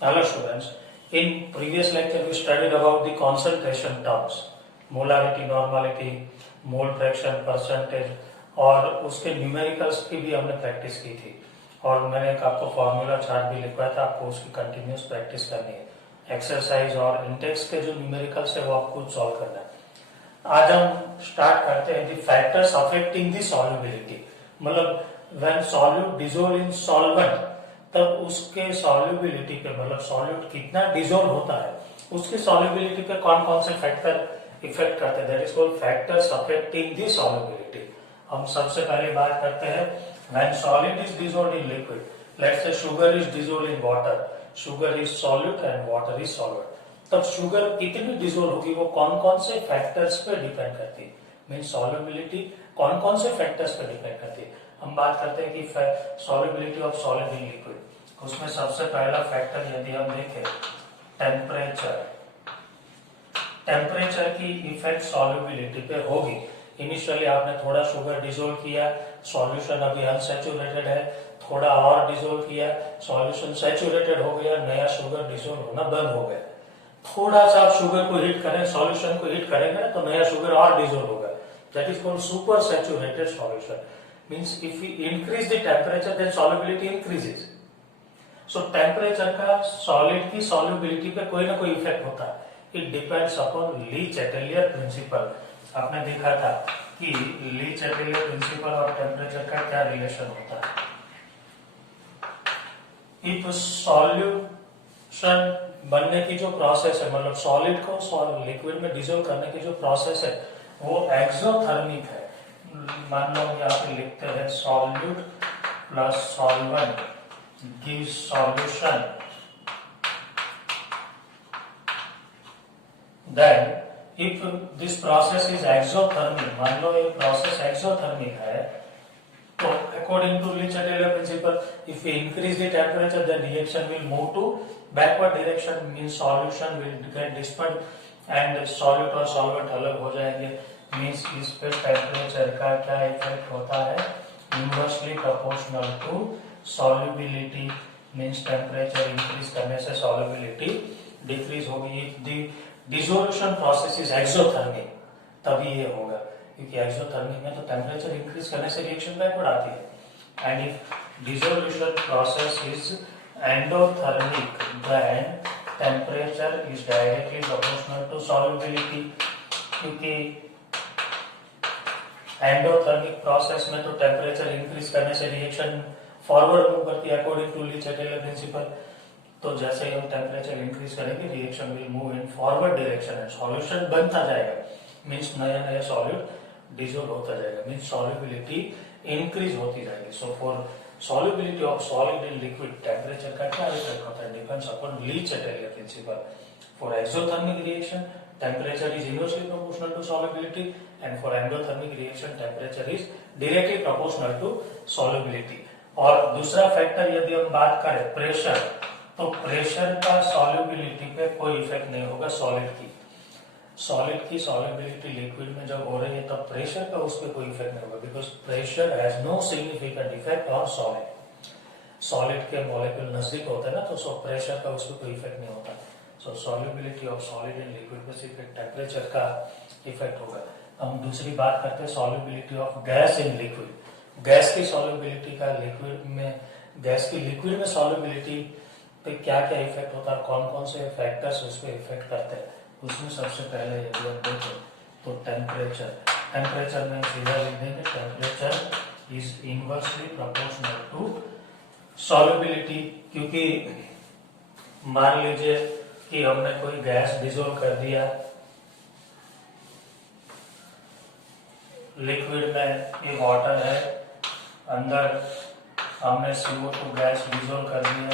Hello students, in previous lecture we studied about the concentration terms, molarity, normality, mole fraction, percentage और उसके numericals की भी हमने practice की थी और मैंने एक आपको फॉर्मूला चार्ट भी लिखवाया था, आपको उसकी कंटिन्यूस प्रैक्टिस करनी है। एक्सरसाइज और इंडेक्स के जो न्यूमेरिकल्स है वो आपको सॉल्व करना है। आज हम स्टार्ट करते हैं the factors affecting the solubility, मतलब when solute dissolve in solvent तब उसके सॉल्युबिलिटी पे, मतलब सॉल्यूट कितना डिसॉल्व होता है उसकी सॉल्युबिलिटी पे कौन कौन से फैक्टर इफेक्ट करते हैं, that is called factors affecting the solubility. हम सबसे पहले बात करते हैं when solid is dissolved in liquid, let's say sugar is dissolved in water, sugar is solute and water is solvent, तब शुगर कितनी डिसॉल्व होगी वो कौन कौन से फैक्टर्स पे डिपेंड करती है, मीन सॉल्युबिलिटी कौन कौन से फैक्टर्स पे डिपेंड करती है। हम बात करते हैं कि solubility of solid in liquid, उसमें सबसे पहला फैक्टर यदि हम देखें टेम्परेचर, टेम्परेचर की इफेक्ट सॉल्युबिलिटी पे होगी। इनिशियली आपने थोड़ा शुगर डिसॉल्व किया, सॉल्यूशन अभी अनसैचुरेटेड है, थोड़ा और डिसॉल्व किया, सॉल्यूशन सैचुरेटेड हो गया, नया शुगर डिसॉल्व होना बंद हो गया। थोड़ा सा आप शुगर को हीट करें, सॉल्यूशन को हीट करेंगे तो नया शुगर और डिसॉल्व होगा, that is called super saturated solution. Means if we increase the temperature then solubility increases. So temperature का सॉलिड की सॉल्युबिलिटी पे कोई ना कोई इफेक्ट होता है। It depends upon Le Chatelier principle. आपने देखा था कि ली चैटेलियर प्रिंसिपल और टेम्परेचर का क्या रिलेशन होता है। इफ सॉल्यूशन बनने की जो प्रोसेस है, मतलब सॉलिड को लिक्विड में डिसॉल्व करने की जो प्रोसेस है वो एक्सोथर्मिक है। मान लो यहाँ पे लिखते हैं solute plus solvent gives solution, then if this process is exothermic, मान लो ये process exothermic है, तो according to Lee Chatelier principle, if we increase the temperature, then reaction will move to backward direction, means solution will get dispersed and solute और solvent अलग हो जाएंगे। means इस पे temperature का क्या इफेक्ट होता है, inversely proportional to solubility, means temperature increase करने से solubility decrease होगी। if the dissolution process is exothermic तभी ये होगा, क्योंकि exothermic में तो temperature increase करने से reaction backward आती है। and if dissolution process is endothermic then temperature is directly proportional to solubility, क्योंकि एंडोथर्मिक प्रोसेस में तो टेम्परेचर इंक्रीज करने से रिएक्शन फॉरवर्ड मूव करती है according to Lee Chatelier principal. तो जैसे ही हम टेम्परेचर इंक्रीज करेंगे reaction will move in forward direction and solution बनता जाएगा, मींस नया नया सॉल्यूट डिसॉल्व होता जाएगा, मींस सॉल्युबिलिटी इंक्रीज होती जाएगी। So for solubility of solid in liquid temperature का क्या इफेक्ट होता है, depends upon Le Chatelier principle. For exothermic reaction temperature is inversely proportional to solubility and for endothermic reaction temperature is directly proportional to solubility। और दूसरा factor यदि हम बात करें प्रेशर, तो प्रेशर का सॉल्युबिलिटी पे कोई इफेक्ट नहीं होगा सॉलिड की। सॉलिड की सॉल्युबिलिटी लिक्विड में जब हो रही है तब प्रेशर का उस पर कोई इफेक्ट नहीं होगा, because pressure has no significant effect on solid. Solid के मॉलिक्यूल नजदीक होते हैं ना, तो प्रेशर का उस पर कोई इफेक्ट नहीं होता। So solubility of solid in liquid पे सिर्फ टेम्परेचर का इफेक्ट होगा। हम दूसरी बात करते हैं solubility of gas in liquid. Gas की सॉल्युबिलिटी का लिक्विड में, गैस की लिक्विड में सॉल्युबिलिटी पे क्या क्या इफेक्ट होता है, कौन कौन से फैक्टर्स उस पर इफेक्ट करते हैं। उसमें सबसे पहले यदि हम देखें तो टेम्परेचर, टेम्परेचर में सीधा लिख देंगे temperature is inversely proportional to solubility, क्योंकि मान लीजिए कि हमने कोई गैस डिसॉल्व कर दिया लिक्विड में, ये वाटर है, अंदर हमने CO2 गैस डिसॉल्व कर दिया,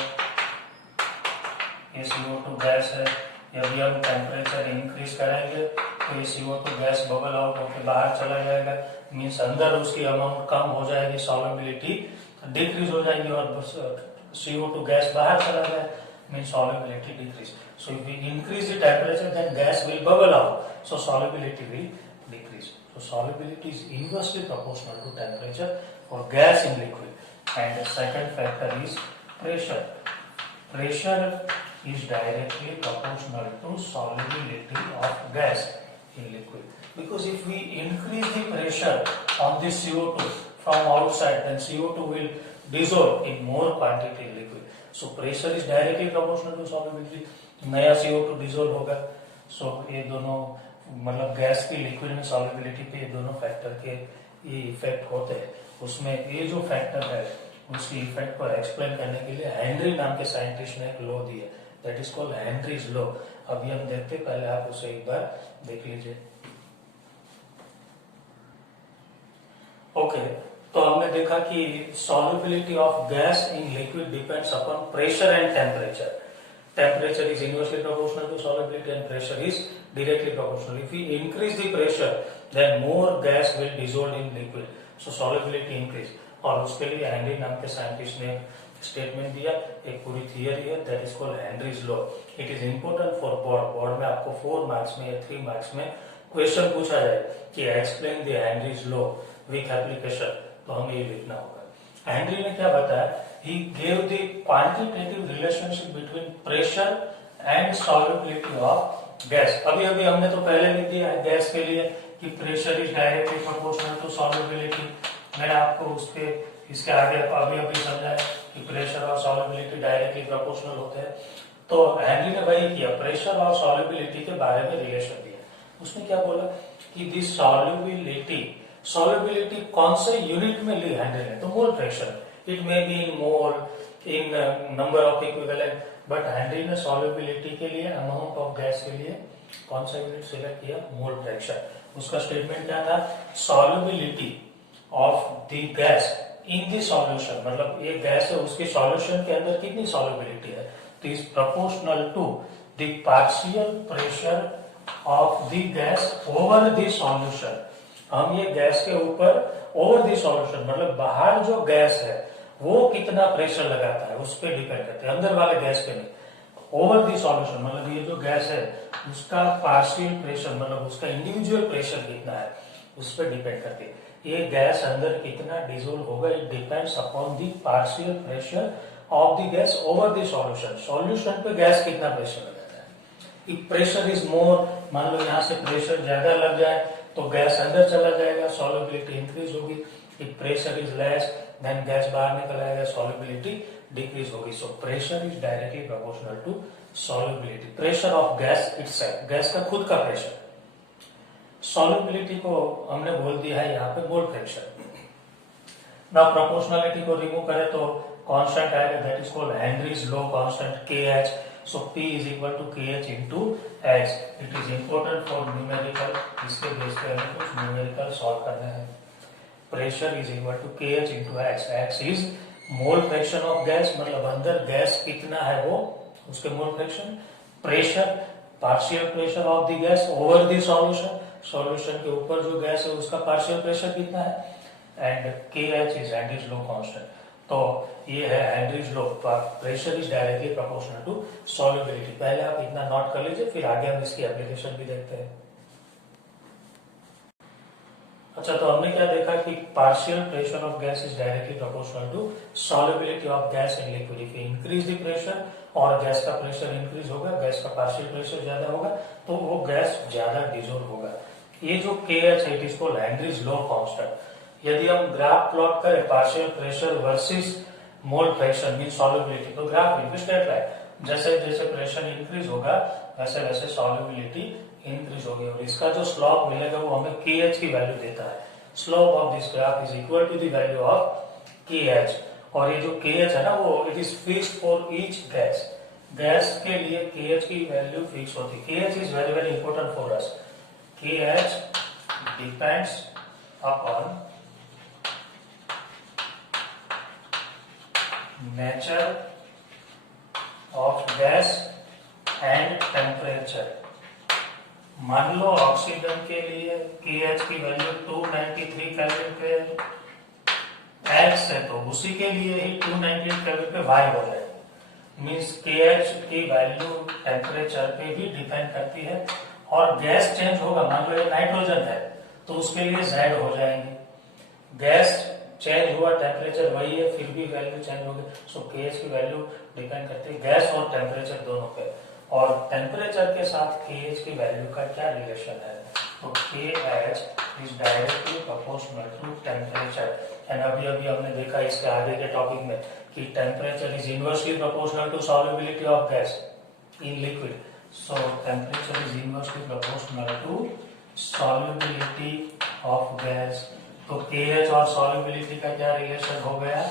ये CO2 गैस है। यदि हम टेम्परेचर इंक्रीज करेंगे तो ये CO2 गैस बबल आउट होकर बाहर चला जाएगा, मीन्स अंदर उसकी अमाउंट कम हो जाएगी, सॉल्युबिलिटी डिक्रीज हो जाएगी और CO2 गैस बाहर चला जाए, means solubility decrease. So if we increase the temperature, then gas will bubble out, so solubility will decrease. So solubility is inversely proportional to temperature for gas in liquid. And the second factor is pressure. Pressure is directly proportional to solubility of gas in liquid. Because if we increase the pressure on this CO2 from outside, then CO2 will dissolve in more quantity in liquid. So pressure is directly proportional to solubility. नया CO2 dissolve होगा. So ये दोनों मतलब gas की liquid में solubility पे ये दोनों फैक्टर के ये इफेक्ट होते हैं. उसमें ये जो फैक्टर है उसकी इफेक्ट को एक्सप्लेन करने के लिए हेनरी नाम के साइंटिस्ट ने एक लॉ दिया, that is called Henry's law. अभी हम देखते, पहले आप उसे एक बार देख लीजिए. ओके, तो हमने देखा कि solubility of gas in liquid depends upon pressure and temperature. Temperature is inversely proportional to solubility and pressure is directly proportional. If we increase the pressure, then more gas will dissolve in liquid. So solubility increase. और उसके लिए Henry नाम के scientist ने statement दिया, एक पूरी theory है, that is called Henry's law. It is important for board. Board में आपको 4 मार्क्स में या 3 मार्क्स में क्वेश्चन पूछा जाए कि explain the Henry's law with application, तो हमें ये लिखना होगा. हेनरी ने क्या बताया? He gave the quantitative relationship between pressure and solubility of gas. अभी हमने तो पहले लिख दिया है गैस के लिए कि pressure is directly proportional to solubility. मैंने आपको उसके इसके आगे अभी समझाया कि pressure और solubility directly proportional होते हैं. तो हेनरी ने वही किया, pressure और solubility के बारे में रिलेशन दिया. उसने क्या बोला कि this solubility कौन से यूनिट में ली हेनरी ने? तो mole fraction. It may be in mole, in number of equivalent, but Henry ने solubility के लिए, amount of gas के लिए कौन सा यूनिट सिलेक्ट किया? Mole fraction. उसका स्टेटमेंट क्या था? solubility of the gas in the solution, मतलब ये गैस है, उसके सॉल्यूशन के अंदर कितनी solubility है? तो is proportional to the partial pressure of the gas over the solution. हम ये गैस के ऊपर ओवर दी सॉल्यूशन मतलब बाहर जो गैस है वो कितना प्रेशर लगाता है उस पर डिपेंड करते हैं, अंदर वाले गैस पे नहीं. ओवर दी सॉल्यूशन मतलब ये जो गैस है उसका पार्शियल प्रेशर मतलब उसका इंडिविजुअल प्रेशर कितना है उस पर डिपेंड करती है. ये गैस अंदर कितना डिसोल्व होगा, it depends upon the partial pressure of the gas over the solution. Solution पे गैस कितना प्रेशर लगाता है. इफ प्रेशर इज मोर, मान लो यहाँ से प्रेशर ज्यादा लग जाए तो गैस अंदर चला जाएगा, सॉल्युबिलिटी इंक्रीज होगी. If pressure is less, then gas बाहर निकल आएगा, सॉल्युबिलिटी डिक्रीज होगी. So pressure is directly proportional to solubility. Pressure of gas itself, gas का खुद का प्रेशर. सॉल्युबिलिटी को हमने बोल दिया है यहाँ पे मोल फ्रैक्शन. नाउ प्रोपोर्शनलिटी को रिमूव करें तो कांस्टेंट आएगा, that is called Henry's law constant KH. So P is equal to KH into H. It is important for numerical. इसके बेस पे हमें कुछ numerical solve करना है. Pressure is equal to KH into H. H is mole fraction of gas, मतलब अंदर gas कितना है वो उसके mole fraction. Pressure, partial pressure of the gas over the solution. Solution के ऊपर जो गैस है उसका partial pressure कितना है. And KH is Henry's law constant. तो ये है Henry's law. Pressure is directly proportional to solubility. पहले आप इतना नोट कर लीजिए, फिर आगे हम इसकी एप्लीकेशन भी देखते हैं. अच्छा, तो हमने क्या देखा कि partial pressure of gas is directly proportional to solubility of gas in liquid. If increase the pressure और गैस का प्रेशर इंक्रीज होगा, गैस का पार्शियल प्रेशर ज्यादा होगा तो वो गैस ज्यादा डिसॉल्व होगा. ये जो KH है it is called Henry's law constant. यदि हम ग्राफ प्लॉट करें partial pressure versus mole fraction mean solubility, तो graph will be straight line. जैसे जैसे प्रेशर इंक्रीज होगा वैसे वैसे सॉल्युबिलिटी इंक्रीज होगी और इसका जो स्लोप मिलेगा वो हमें KH की वैल्यू देता है. Slope of this graph is equal to the value of KH. और ये जो KH है ना वो it is fixed for each gas. Gas के लिए KH की वैल्यू फिक्स होती है. KH is very very important for us. KH depends upon nature of gas and temperature. मान लो ऑक्सीजन के लिए KH की वैल्यू 293 केल्विन पे X है तो उसी के लिए ही 298 केल्विन पे Y हो जाएगा. मींस KH की वैल्यू टेम्परेचर पे भी डिपेंड करती है. और गैस चेंज होगा, मान लो ये नाइट्रोजन है तो उसके लिए Z हो जाएंगे. गैस चेंज हुआ, टेम्परेचर वही है, फिर भी वैल्यू चेंज हो गई। सो KH की वैल्यू डिपेंड करती है गैस और टेम्परेचर दोनों पे। और टेम्परेचर के साथ KH की वैल्यू का क्या रिलेशन है? तो KH is directly proportional to temperature. And अभी हमने देखा इसके आगे के टॉपिक में कि temperature is inversely proportional to solubility of gas in liquid. So temperature is inversely proportional to solubility of gas. तो KH और सॉल्युबिलिटी का क्या रिलेशन हो गया?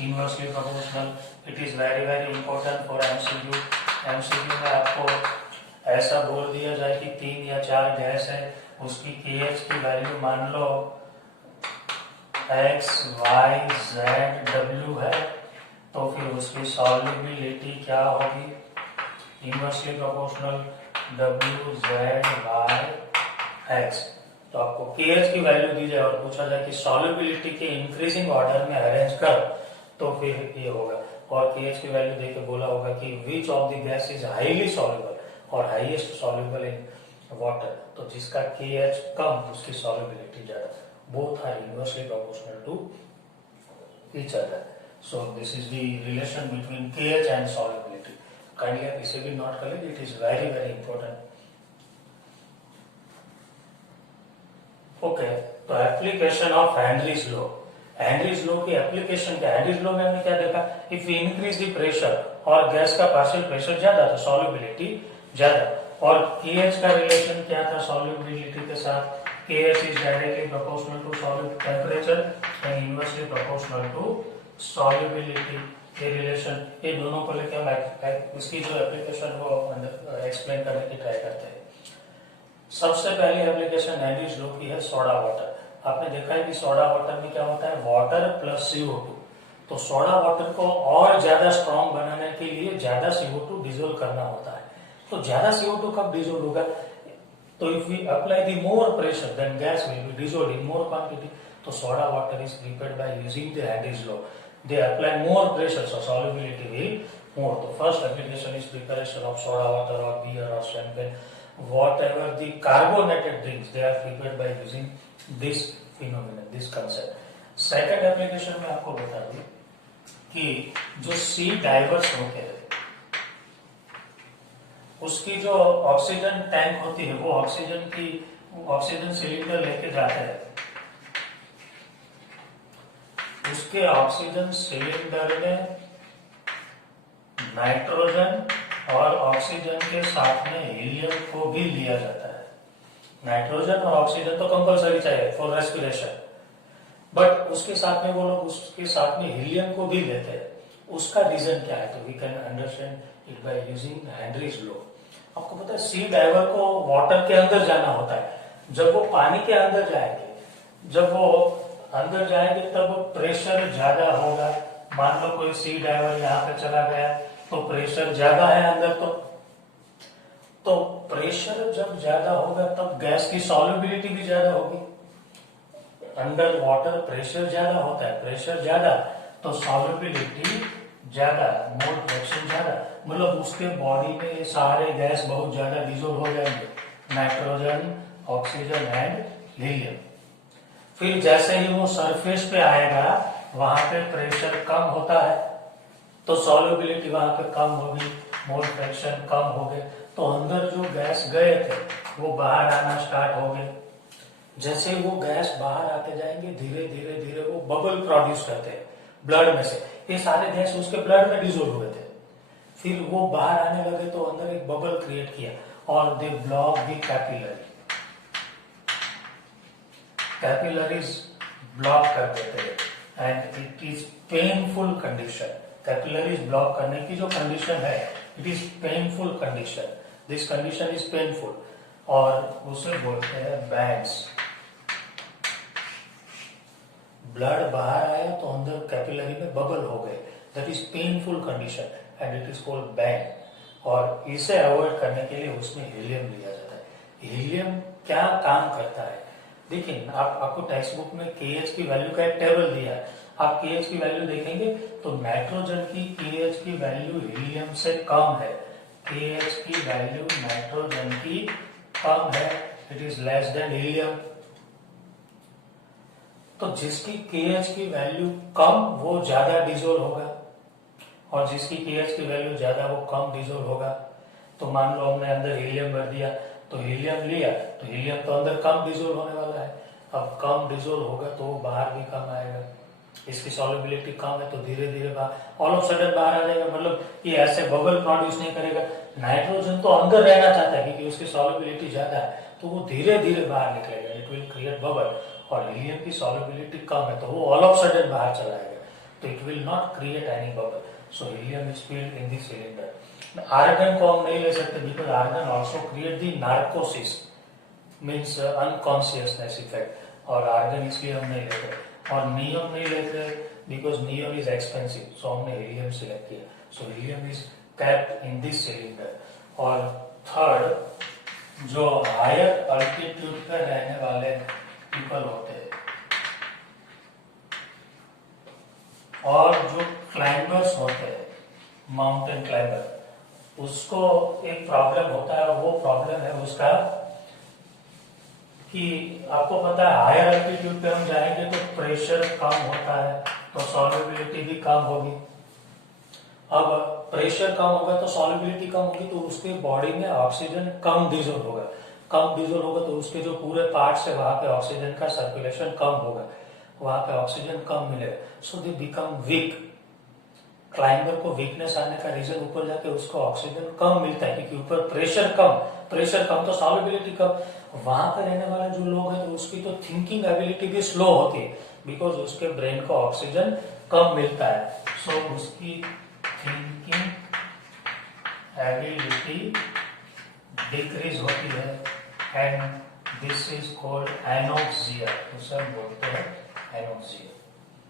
Inversely proportional. It is very important for MCQ। MCQ में आपको ऐसा बोल दिया जाए कि 3 या 4 गैस है, उसकी KH की वैल्यू मान लो X, Y, Z, W है, तो फिर उसकी सॉल्युबिलिटी क्या होगी? Inversely proportional W, Z, Y, X। तो आपको KH की वैल्यू दी जाए और पूछा जाए कि सॉल्युबिलिटी के इंक्रीजिंग ऑर्डर में अरेंज कर, तो फिर ये होगा। और KH की वैल्यू देके बोला होगा कि which of the gas is highly soluble और हाईएस्ट सॉल्युबल इन वाटर। तो जिसका KH कम उसकी सॉल्युबिलिटी ज्यादा। Both are inversely proportional to each other. So this is the relation between KH and solubility. Kindly आप इसे भी नोट कर लीजिए, it is very important. Okay, तो application of Henry's law. Henry's law की एप्लीकेशन क्या? हेनरीज लॉ में हमने क्या देखा? If we increase the pressure और गैस का पार्शियल प्रेशर ज्यादा तो सॉल्युबिलिटी ज्यादा। और KH का रिलेशन क्या था सॉल्युबिलिटी के साथ? KH is directly proportional to solute temperature and inversely proportional to solubility. ये रिलेशन, ये दोनों को लेकर हम इसकी जो एप्लीकेशन वो एक्सप्लेन करने की ट्राई करते हैं। सबसे पहली एप्लीकेशन हेनरीज लॉ की है सोडा वाटर। आपने देखा है कि सोडा वाटर में क्या होता है? Water plus CO2। तो सोडा वाटर को और ज्यादा स्ट्रॉन्ग बनाने के लिए ज्यादा CO2 डिजोल्व करना होता है। तो ज्यादा CO2 कब डिजोल्व होगा? तो if we apply the more pressure then gas will be dissolve in more quantity. तो soda water is prepared by using the Henry's law. They apply more pressure so solubility will more. तो first application is preparation of soda water और beer और champagne, whatever the carbonated drinks, they are prepared by using this phenomenon, this concept. Second application में आपको बता दूं कि जो सी diverse होते हैं उसकी जो ऑक्सीजन टैंक होती है वो ऑक्सीजन सिलेंडर लेके जाते हैं। उसके ऑक्सीजन सिलेंडर में नाइट्रोजन और ऑक्सीजन के साथ में हीलियम को भी लिया जाता है। नाइट्रोजन और ऑक्सीजन तो कंपलसरी चाहिए फॉर रेस्पिरेशन, बट उसके साथ में वो लोग उसके साथ में हीलियम को भी लेते हैं। उसका रीजन क्या है? तो we can understand it by using Henry's law. आपको पता है सी डाइवर को वाटर के अंदर जाना होता है। जब वो पानी के अंदर जाएंगे तब प्रेशर ज्यादा होगा। मान लो कोई सी डाइवर यहाँ पे चला गया तो प्रेशर ज्यादा है अंदर, तो प्रेशर जब ज्यादा होगा तब गैस की सॉल्युबिलिटी भी ज्यादा होगी। अंडर वाटर प्रेशर ज्यादा होता है, प्रेशर ज्यादा तो सॉल्युबिलिटी ज्यादा, मोल फ्रैक्शन ज्यादा। मतलब उसके बॉडी में ये सारे गैस बहुत ज्यादा डिसॉल्व हो जाएंगे, नाइट्रोजन, ऑक्सीजन एंड हीलियम। फिर जैसे ही वो सरफेस पे आएगा वहां पे प्रेशर कम होता है तो सॉल्युबिलिटी वहां पे कम होगी, मोल फ्रैक्शन कम हो गए, तो अंदर जो गैस गए थे वो बाहर आना स्टार्ट हो गए। जैसे ही वो गैस बाहर आते जाएंगे धीरे धीरे वो बबल प्रोड्यूस करते हैं ब्लड में से। ये सारे गैस उसके ब्लड में डिसॉल्व हुए थे, फिर वो बाहर आने लगे तो अंदर एक बबल क्रिएट किया और they block the capillaries block कर देते हैं and it is painful condition. Capillaries block करने की जो कंडीशन है it is painful condition, this condition is painful और उसे बोलते हैं बैंड्स। ब्लड बाहर आया तो अंदर कैपिलरी में बबल हो गए, that is painful condition and it is called band. और इसे अवॉइड करने के लिए उसमें हीलियम लिया जाता है। हीलियम क्या काम करता है? देखिए आपको टेक्स्ट बुक में KH की वैल्यू का एक टेबल दिया है। आप KH की वैल्यू देखेंगे तो नाइट्रोजन की KH की वैल्यू हीलियम से कम है। KH की वैल्यू नाइट्रोजन की कम है, it is less then helium. तो जिसकी KH की वैल्यू कम वो ज्यादा डिजोल्व होगा, और जिसकी KH की वैल्यू ज्यादा वो कम डिजोल्व होगा। तो मान लो हमने अंदर हीलियम भर दिया, तो हीलियम लिया, तो हीलियम तो अंदर कम डिजोल्व होने वाला है। अब कम डिजोल्व होगा तो वो बाहर भी कम आएगा, इसकी सॉल्युबिलिटी कम है तो धीरे धीरे बाहर ऑल ऑफ सडन बाहर आ जाएगा। मतलब ये ऐसे बबल प्रोड्यूस नहीं करेगा। नाइट्रोजन तो अंदर रहना चाहता है क्योंकि उसकी सॉल्युबिलिटी ज्यादा है, तो वो धीरे धीरे बाहर निकलेगा, इट विल क्रिएट बबल। और हीलियम की सॉल्युबिलिटी कम है तो वो ऑल ऑफ सडन बाहर चला जाएगा, तो it will not create any bubble. So helium is filled in this cylinder. Argon को हम नहीं ले सकते because argon also create the narcosis, means unconsciousness effect, और आर्गन इसलिए हम नहीं लेते। और नियम नहीं लेते बिकॉज नियम इज एक्सपेंसिव, सो हमने हीलियम सिलेक्ट किया। So helium is kept in this cylinder. और थर्ड, जो हायर अल्टीट्यूड पर रहने वाले पीपल होते हैं और जो क्लाइंबर्स होते हैं, माउंटेन क्लाइंबर, उसको एक प्रॉब्लम होता है, और वो प्रॉब्लम है उसका कि आपको पता है हायर एल्टीट्यूड पे हम जाएंगे तो प्रेशर कम होता है, तो सॉल्युबिलिटी भी कम होगी। अब प्रेशर कम होगा तो सॉल्युबिलिटी कम होगी, तो उसके बॉडी में ऑक्सीजन कम डिजोल्व होगा। कम डिजोल्व होगा तो उसके जो पूरे पार्ट्स है वहां पे ऑक्सीजन का सर्कुलेशन कम होगा, वहां पे ऑक्सीजन कम मिलेगा, सो दे बिकम वीक। क्लाइंबर को वीकनेस आने का रीजन ऊपर जाके उसको ऑक्सीजन कम मिलता है क्योंकि ऊपर प्रेशर कम तो सॉल्युबिलिटी कम। वहां पर रहने वाले जो लोग हैं तो उसकी तो थिंकिंग एबिलिटी भी स्लो होती है बिकॉज उसके ब्रेन को ऑक्सीजन कम मिलता है, सो उसकी थिंकिंग एबिलिटी डिक्रीज होती है, and this is called anoxia, उसे हम बोलते हैं anoxia.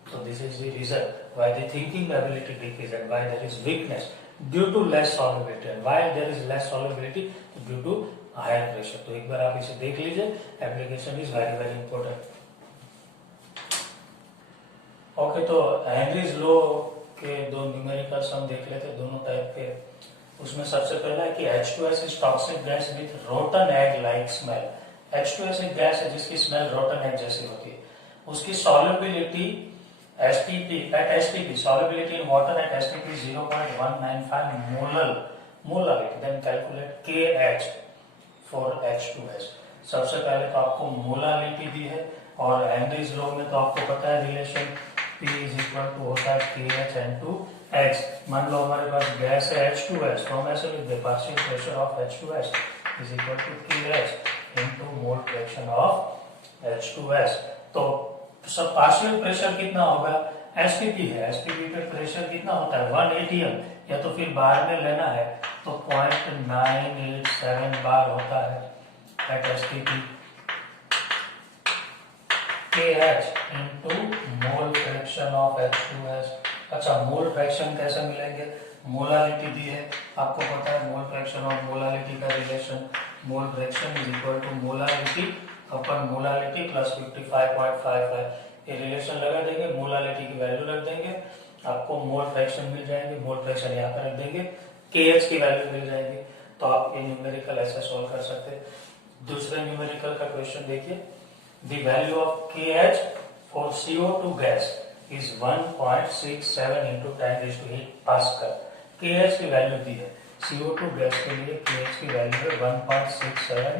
So this is the reason why the thinking ability decreases and why there is weakness due to less solubility, and why there is less solubility due to higher pressure. तो एक बार आप इसे देख लीजिए, application is very very important. Okay, तो Henry's law के दो numericals हम देख लेते हैं, दोनों टाइप के। उसमें सबसे पहला है कि H2S is toxic gas with rotten egg like smell. H2S एक गैस है जिसकी स्मेल रोटन एग जैसी होती है। उसकी solubility STP at STP, solubility in water at STP 0.195 molar, then calculate KH for H2S। सबसे पहले तो आपको मोलालिटी दी है, और हेनरीज लॉ में तो आपको पता है relation P is equal to होता है KH into H। मान लो हमारे पास गैस है H2S, तो हम ऐसे लिख दे partial pressure of H2S is equal to KH into mole fraction of H2S। तो सब पार्शियल प्रेशर कितना होगा, एसपीपी है, एसपीपी पे प्रेशर कितना होता है 1 atm, या तो फिर बार में लेना है तो 0.987 बार होता है at STP. KH into mole fraction of H2S। अच्छा, मोल फ्रैक्शन कैसे मिलेंगे, मोलालिटी दी है, आपको पता है मोल फ्रैक्शन और मोलालिटी का relation, mole fraction is equal to molality upon molality plus 55.55, ये रिलेशन लगा देंगे, मोलालिटी की वैल्यू रख देंगे, आपको मोल फ्रैक्शन मिल जाएंगे, मोल फ्रैक्शन यहाँ पर रख देंगे, KH की वैल्यू मिल जाएगी। तो आप ये न्यूमेरिकल ऐसे सॉल्व कर सकते हैं। दूसरे न्यूमेरिकल का क्वेश्चन देखिए, the value of KH for CO2 gas is 1.67 into 10⁸ pascal. KH की वैल्यू दी है, CO2 गैस के लिए KH की वैल्यू है 1.67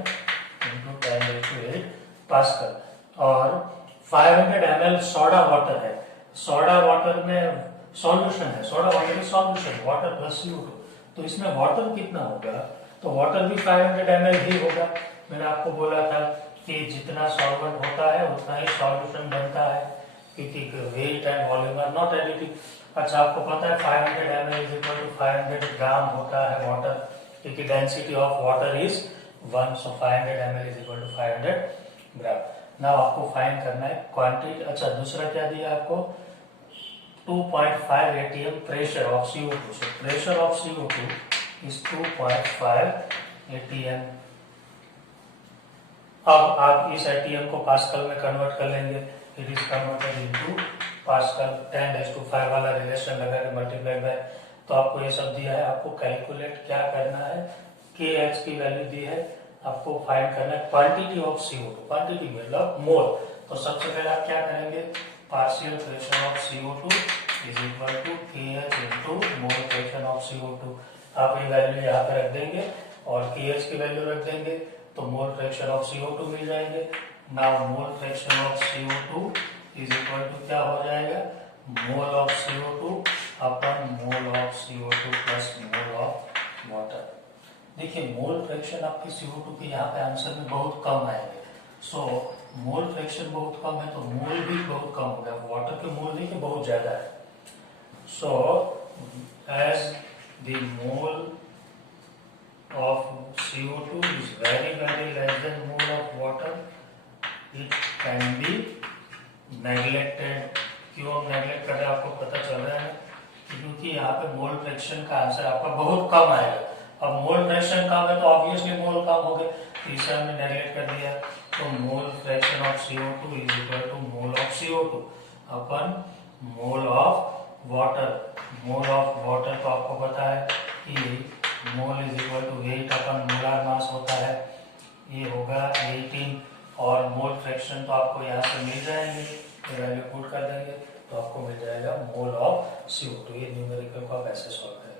into 10⁸ पास्कल। और 500 ml सोडा वाटर है, सोडा वाटर में सॉल्यूशन है, सोडा वाटर की सॉल्यूशन वाटर प्लस CO2, तो इसमें वाटर कितना होगा, तो वाटर भी 500 ml ही होगा। मैंने आपको बोला था कि जितना सॉल्वेंट होता है उतना ही सॉल्यूशन बनता है, क्योंकि weight and volume are not additive. अच्छा, आपको पता है 500 ml is equal to 500 gram होता है वाटर, क्योंकि density of water is 1, so 500 ml is equal to 500 gram. Now आपको फाइंड करना है क्वांटिटी। अच्छा, दूसरा क्या दिया आपको, 2.5 atm pressure of CO2, so pressure of CO2 is 2.5 atm। अब आप इस एटीएम को पास्कल में कन्वर्ट कर लेंगे, it is converted into pascal, 10⁵ वाला रिलेशन लगा के मल्टीप्लाई बाय। तो आपको ये सब दिया है, आपको कैलकुलेट क्या करना है, KH की वैल्यू दी है, आपको फाइंड करना है क्वांटिटी ऑफ CO2, क्वांटिटी मतलब मोल, तो तो सबसे पहले आप क्या करेंगे, partial fraction of CO2 is equal to KH into mole fraction of CO2। आप ये वैल्यू यहाँ पे रख देंगे और KH की वैल्यू रख देंगे तो मोल फ्रैक्शन ऑफ CO2 मिल जाएंगे। Now mole fraction of CO2 is equal to क्या हो जाएगा, mole of CO2 upon mole of CO2 plus mole of water. देखिए मोल फ्रैक्शन आपकी CO2 के यहाँ पे आंसर में बहुत कम आएंगे। सो मोल फ्रैक्शन बहुत कम है तो मोल भी बहुत कम होगा। वाटर के मोल देखिए बहुत ज्यादा है। So as the mole of CO2 is very very less than mole of water, it can be neglected. क्यों हम नेग्लेक्ट कर रहे हैं आपको पता चल रहा है, क्योंकि यहाँ पे मोल फ्रैक्शन का आंसर आपका बहुत कम आएगा। अब मोल फ्रैक्शन कम है तो ऑब्वियसली मोल कम हो गए, तो इसे हमने नेग्लेक्ट कर दिया। तो mole fraction of CO2 is equal to mole of CO2 upon mole of water. Mole of water तो आपको पता है कि mole is equal to weight upon molar mass होता है, ये होगा 18। और मोल फ्रैक्शन तो आपको यहाँ से मिल जाएंगे, वैल्यू पुट कर देंगे तो आपको मिल जाएगा मोल ऑफ CO2। ये न्यूमेरिकल को आप ऐसे सॉल्व करेंगे।